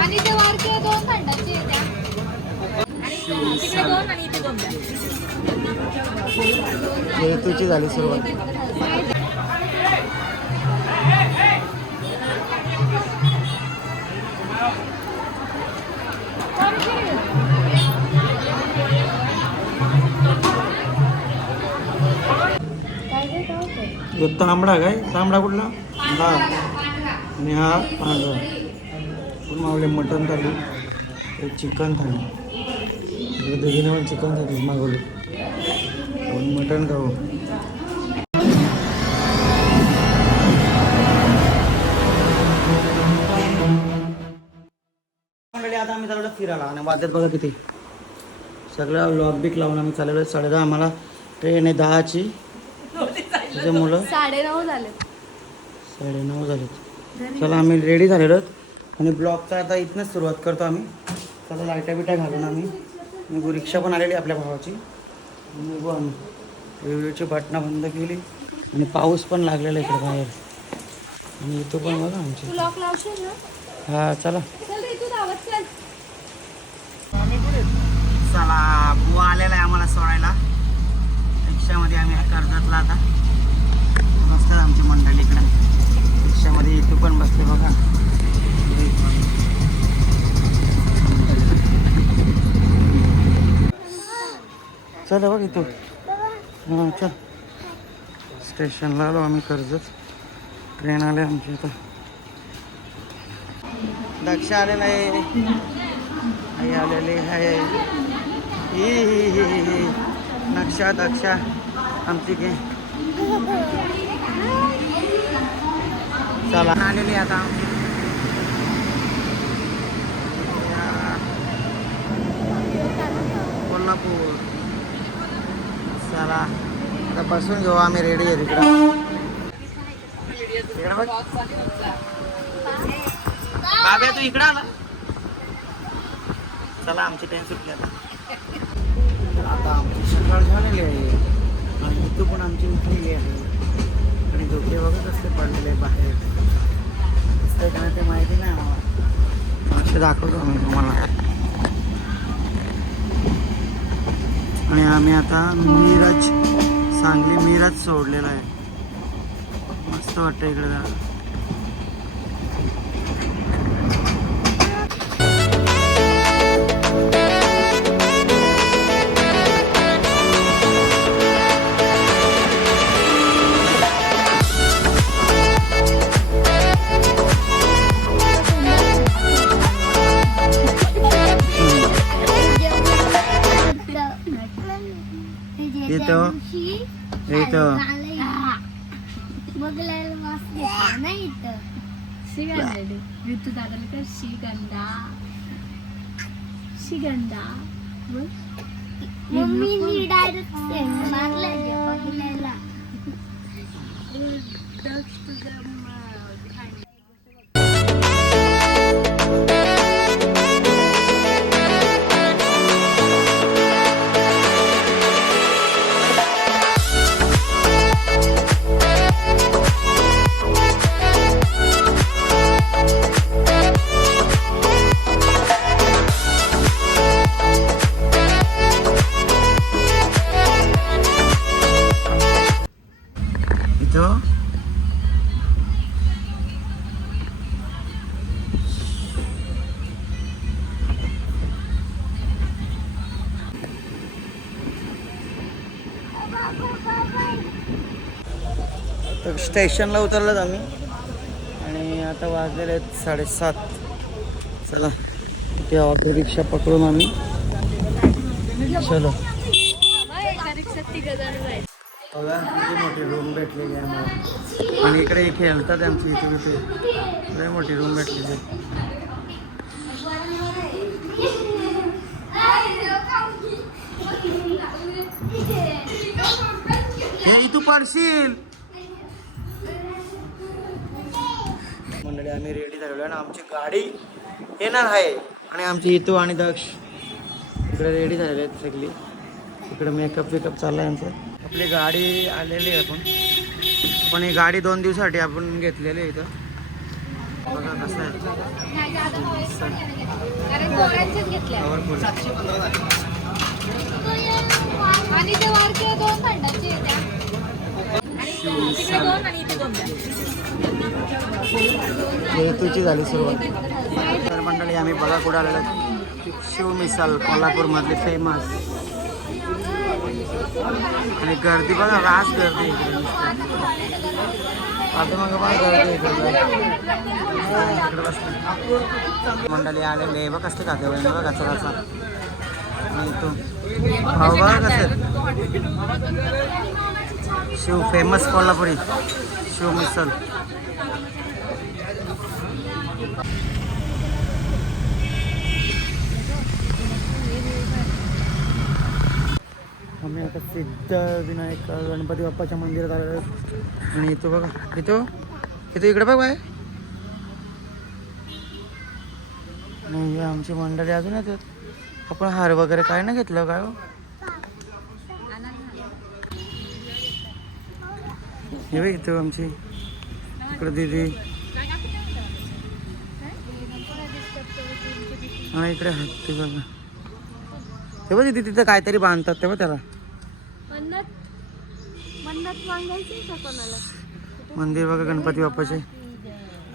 आणि ते वारके 2 थंडाची येत्या आणि तिकडे 2 आणि इथे 2 द्या. तुझी झाली सुरुवात. तांबडा काय तांबडा कुठला हा आणि हा पांढरा मागवले मटन थाली एक चिकन थाली दोघीने पण चिकन थाली मागवले मटन खाऊ. आता आम्ही चालवलं फिरायला आणि वाजत बघा किती सगळं लॉक बिक लावून आम्ही चालवलं 10:30 आम्हाला ट्रेन आहे 10ची. तुझे मुलं 9:30 झाले 9:30 झालेत. चला आम्ही रेडी झालेलो आणि ब्लॉगचा आता इथनंच सुरुवात करतो आम्ही. चला लाईटा बिटा घालून आम्ही निघू. रिक्षा पण आलेली आपल्या भावाची निघू आम्ही. रेल्वेची बटणं बंद केली आणि पाऊस पण लागलेला इकडे बाहेर आणि इथं पण बघा आमची. लॉक लावशील ना. हा चला चल रे तू धावत चल. चला बुवा आलेला आहे आम्हाला सोडायला. रिक्षामध्ये आम्ही कर्जतला आता मस्त आमची मंडळी इकडं रिक्षामध्ये इथं पण बसते बघा. चल बघ इथं हां चल स्टेशनला आलो आम्ही कर्जत. ट्रेन आले आमची इथं. दक्ष आलेला आहे आई आलेली आहे ही नक्षा दक्षा आमची घे. चला आलेली आता कोल्हापूर. चला आता बसून घेऊ आम्ही रेडी आहे तिकडं. बाबा तू इकडं आला. चला आमची ट्रेन सुटली आता. आता आमची सकाळ झालेली आहे आणि इथं पण आमची उठलेली आहे आणि धोके बघत असते पडलेले बाहेर असते का ते माहिती नाही आम्हाला. असे दाखवतो आम्ही तुम्हाला. आणि आम्ही आता मिरज सांगली मिरज सोडलेला आहे. मस्त वाटतं इकडे जरा. शिगंधा मम्मीनी डायरेक्ट मारला बघितलेला. तर स्टेशनला उतरलोत आम्ही आणि आता वाजलेले आहेत 7:30. चला इथे ऑटो रिक्षा पकडून आम्ही चलो. बघा किती मोठी रूम भेटलेली आहे आम्हाला आणि इकडे खेळतात आमची इथे इथे मोठी रूम भेटलेली आहे. हे तू पडशील. मंडळी आम्ही रेडी झालेलो आणि आमची गाडी येणार आहे आणि आमची इतू आणि दक्ष इकडे रेडी झालेले आहेत सगळी. इकडे मेकअप वेकअप चालला आहे आमचं. आपली गाडी आलेली आहे. आपण पण ही गाडी 2 दिवसासाठी आपण घेतलेली आहे इथं. बघा कसं आहे नाही जादा नॉलेज पण नाही घेतलं. कारण पोरांचेच घेतले पॉवरफुल. आणि ते वारके 2 थंडाचे आहेत त्या. तिकडे 2 आणि इथे 2 हेतूची झाली सुरुवात. तर मंडळी आम्ही बघा कुठं आलेलो आहे. शिव मिसल कोल्हापूरमधली फेमस. आणि गर्दी बघा रास गर्दी इकडे मग बघा गर्दी इकडे बसते मंडळी आलेले आहे बघ कसं खाते वगैरे बघा कसा आणि तो भाऊ बघा कसं शिव फेमस कोल्हापुरी शिव मिसल. आम्ही आता सिद्धविनायक गणपती बाप्पाच्या मंदिरात आलेलो आहे. आणि इथं बघा इथं इकडे बघ बाय. नाही आमची मंडळी अजून येतात. आपण हार वगैरे काय नाही घेतलं काय हो. हे बघ इथं आमची इकडं दीदी हा इकडे हत्ती बघा. ते बघ तिथे तिथं काहीतरी बांधतात तेव्हा त्याला मंदिर बघा गणपती बाप्पाचे.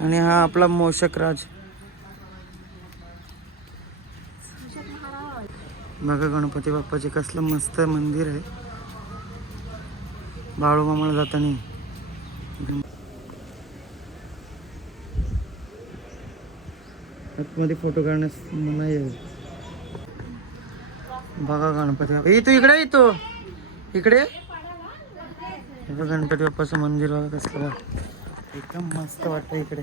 आणि हा आपला मोषकराज बघा गणपती बाप्पाचे कसलं मस्त मंदिर आहे. बाळूमामाला जाताना आतमध्ये फोटो काढण्यास नाही आहे. बघा गणपती बाप्पा तू इकडे येतो इकडे गणपती बाप्पाचं मंदिर बघा कसलं एकदम मस्त वाटतं इकडे.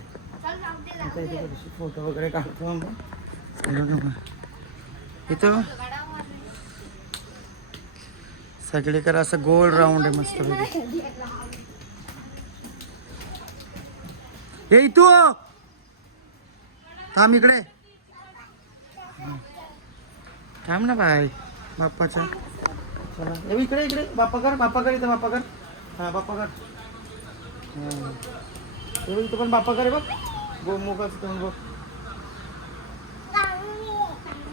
आता इथे फोटो वगैरे काढतो इथं सगळीकडे असं गोल राऊंड आहे मस्त पैकी. हे इथू थांब इकडे थांब ना बाय बाप्पाचा. चला इकडे इकडे बाप्पा कर इथं बाप्पा कर. हा बाप्पा कर. इथं पण बाप्पा कर बघ गोमुखाचं तोंड बघ.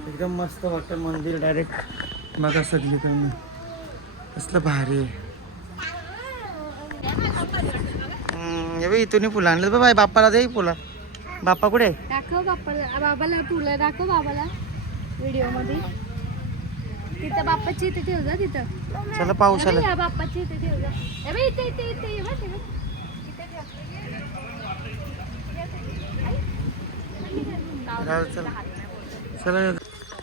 एकदम मस्त वाटतं मंदिर डायरेक्ट बघा सगळीकडनं कसलं भारी आहे. इथून फुलं आणलं बाय बाप्पाला दे फुलं. बाप्पा कुठे दाखव बाबाला तुला दाखव बाबाला व्हिडिओ मध्ये. तिथं बाप्पाची इथे ठेव जा तिथं. चला पाऊस आला. या बाप्पाची इथे ठेव जा. इथे इथे इथे ये बघ इथे चला चला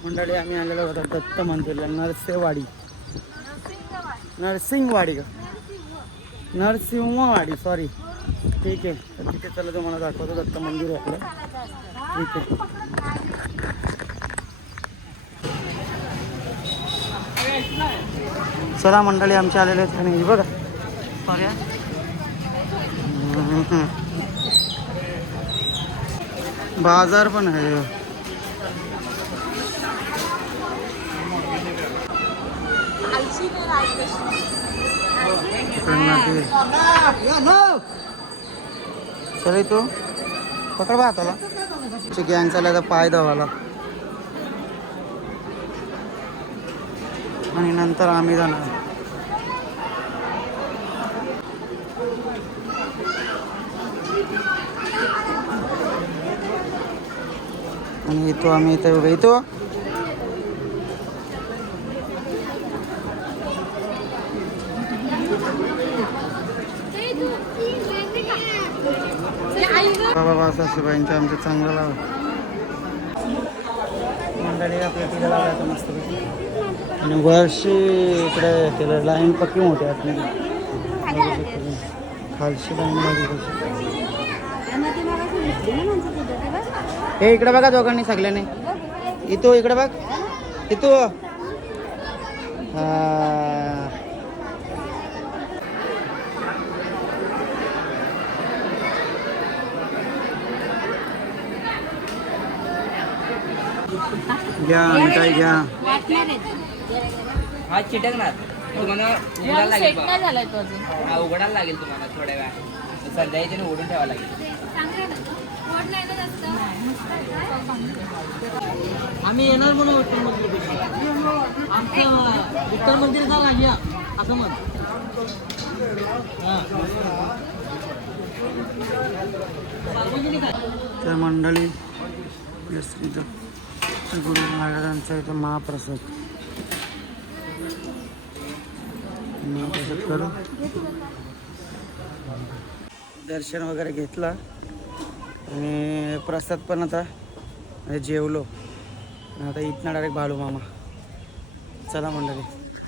मंडळी आम्ही आलेलो होतो दत्त मंदिरला नरसिंहवाडी नरसिंहवाडी सॉरी. ठीक आहे तर तिथे चला तुम्हाला दाखवतो दत्त मंदिर आहे आपलं. ठीक आहे चला मंडळी आमचे आलेले आहेत. आणि बघा सॉरी बाजार पण आहे. चल तू पकड बा त्याला गँग चालला पाय धावाला. आणि नंतर आम्ही जाणार. आणि इथं आम्ही इथे उभे येतो. बाबा सासूबाईंचं आमचं चांगलं लाव मंडळी आपल्या तिथे लावायचं मस्त. आणि वर्षी इकडे केलं लाईन पक्की मोठी आहे. खालशी लाईन लागली कशी. हे इकडे बघा दोघांनी सगळ्यांनी. इथं इकडे बघ इथं. घ्या मिठाई घ्या. हा चिटकणार तुम्हाला उघडायला लागेल सेट बघा. नाही झालाय तो अजून. हा, उघडायला लागेल तुम्हाला थोड्या वेळा सध्या याच्याने ओढून ठेवावं लागेल. आम्ही येणार म्हणून विठ्ठल मंदिर आमचं विठ्ठल मंदिर लागूया असं म्हण. तर मंडळी गुरु महाराजांचा इथं महाप्रसाद करू. दर्शन वगैरे घेतला आणि प्रसाद पण आता जेवलो. आता इथनं डायरेक्ट बाळू मामा. चला मंडळी.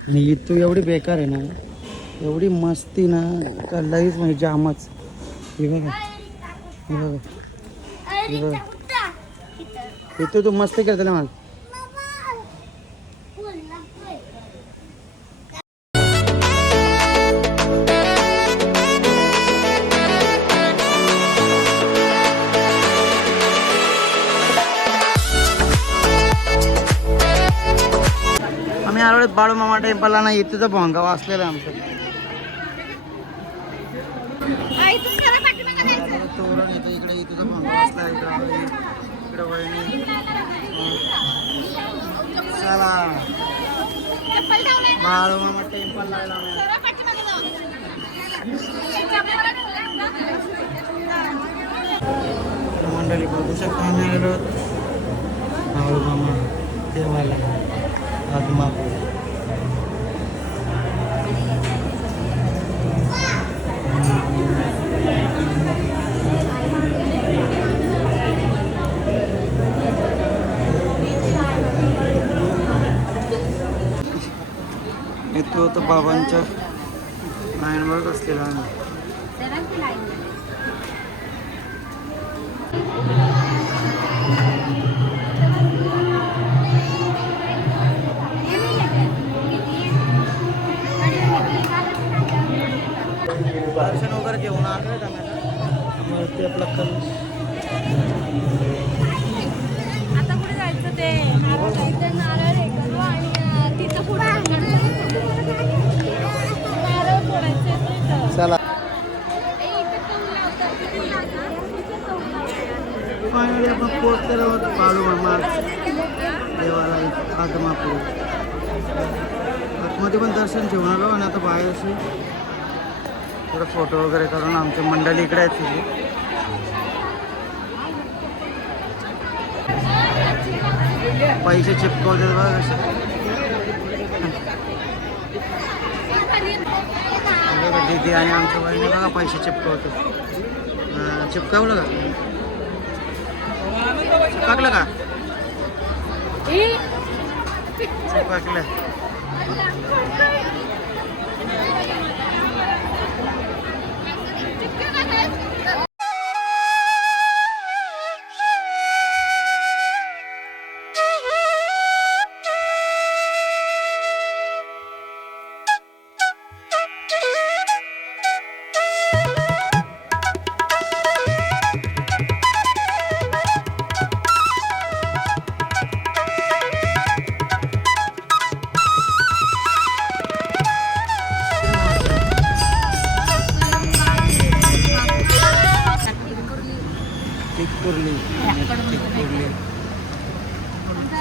आणि इथं एवढी बेकार आहे ना, एवढी मस्ती ना का लईच म्हणजे जामच. हे बघा हे बघा हे बघा इथं तू मस्ती करते ना मला. आम्ही आलो बाळू मामा टेम्पलला ना. इथं तर भोंगा वाचलेला आहे आमचं. तोरण येतो इकडे. इथं तर भोंगा वाचला इकडे वहिनी. चला बाळू मामा टेम्पल लागला. मंडळी बघू शकता आम्ही आलो बाळू मामा देवाला आदमापूर. येतो तर बाबांच्या लाईनवर असलेला आहे. दर्शन वगैरे घेऊन आलो आहे आम्हाला. ते आपला कलश. आता कुठे जायचं ते नारळ हे करू आणि तिथं पुढे नारळ फोडायचे. चला फायनली आपण पोहोचलेलो आहोत बाळू मामा देवाला आदमापूर. आतमध्ये पण दर्शन घेऊन आलो आणि आता बाहेर अशी थोडं फोटो वगैरे करून आमची मंडळी इकडे आहेत तिथे. पैसे चिपकवते बघा कसे. दीदी आणि आमच्या बहिणी बघा पैसे चिपकवते. चिपकावलं का? चिपकलं का? चिपकलं.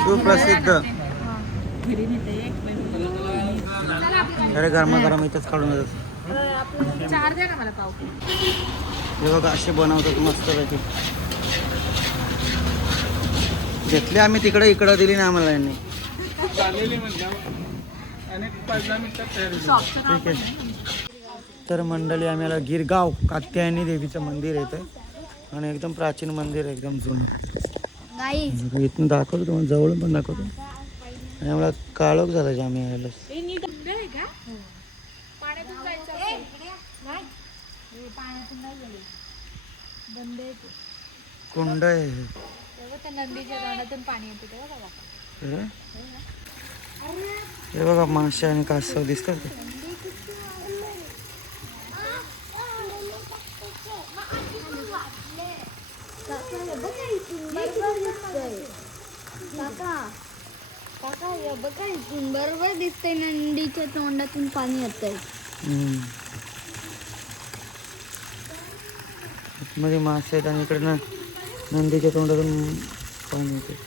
सुप्रसिद्ध अरे गरमागरम इथंच काढून जातात. 4 द्या ना मला पाव. हे बघा असे बनवतात मस्त पैकी. घेतले आम्ही तिकडे, इकडं दिली नाही आम्हाला यांनी. ठीक आहे. तर मंडळी आम्ही आला गिरगाव कात्यायनी देवीचं मंदिर येतं आणि एकदम प्राचीन मंदिर आहे, एकदम जुनं. इथून दाखवतो तुम्हाला, जवळून पण दाखवतो. आणि आम्हाला काळोख झाला जे आम्ही यायला. कुंड आहे नंदीच्या तोंडातून पाणी येते तेव्हा बघा. हे बघा मासे आणि कासव दिसतात ते. बघा इथून बरोबर दिसतंय नंदीच्या तोंडातून पाणी येतंय. मध्ये मासे आहेत आणि इकडे ना नंदीच्या तोंडातून पाणी येते.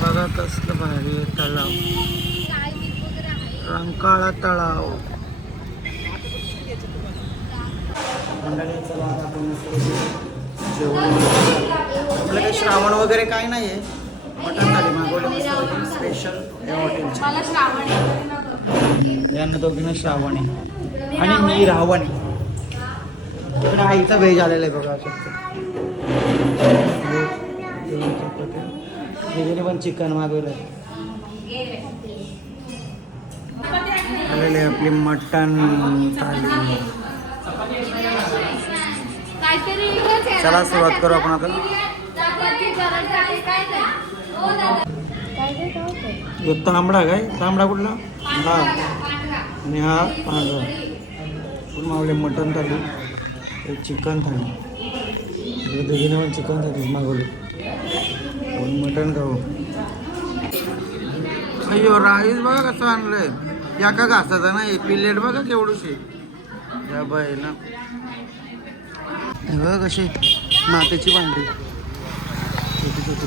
बघा कसलं भारी आहे तलाव, रंकाळा तलाव. मंडळी चला आता आपण जेवण. आपलं काही श्रावण वगैरे काय नाही आहे. मटण थाली मागवली स्पेशल या हॉटेलची. यांना दोघींना श्रावण आहे आणि मी रावण आहे. इकडे आईचा व्हेज आलेला आहे बघा. व्हेजने पण चिकन मागवलं आलेले आपली मटण थाली. चला सुरुवात करू आपण आता. तांबडा काय तांबडा कुठला हा आणि हा पांढरा. मागवले मटण थाली, एक चिकन थाली. दोघीने पण चिकन थाली मागवली. मटण खाऊ. अय्यो राईस बघा कसं आणलंय. या का घासाचा ना प्लेट बघा केवढूशी या बाई ना. बघा कशी मातीची भांडी छोटी छोटी.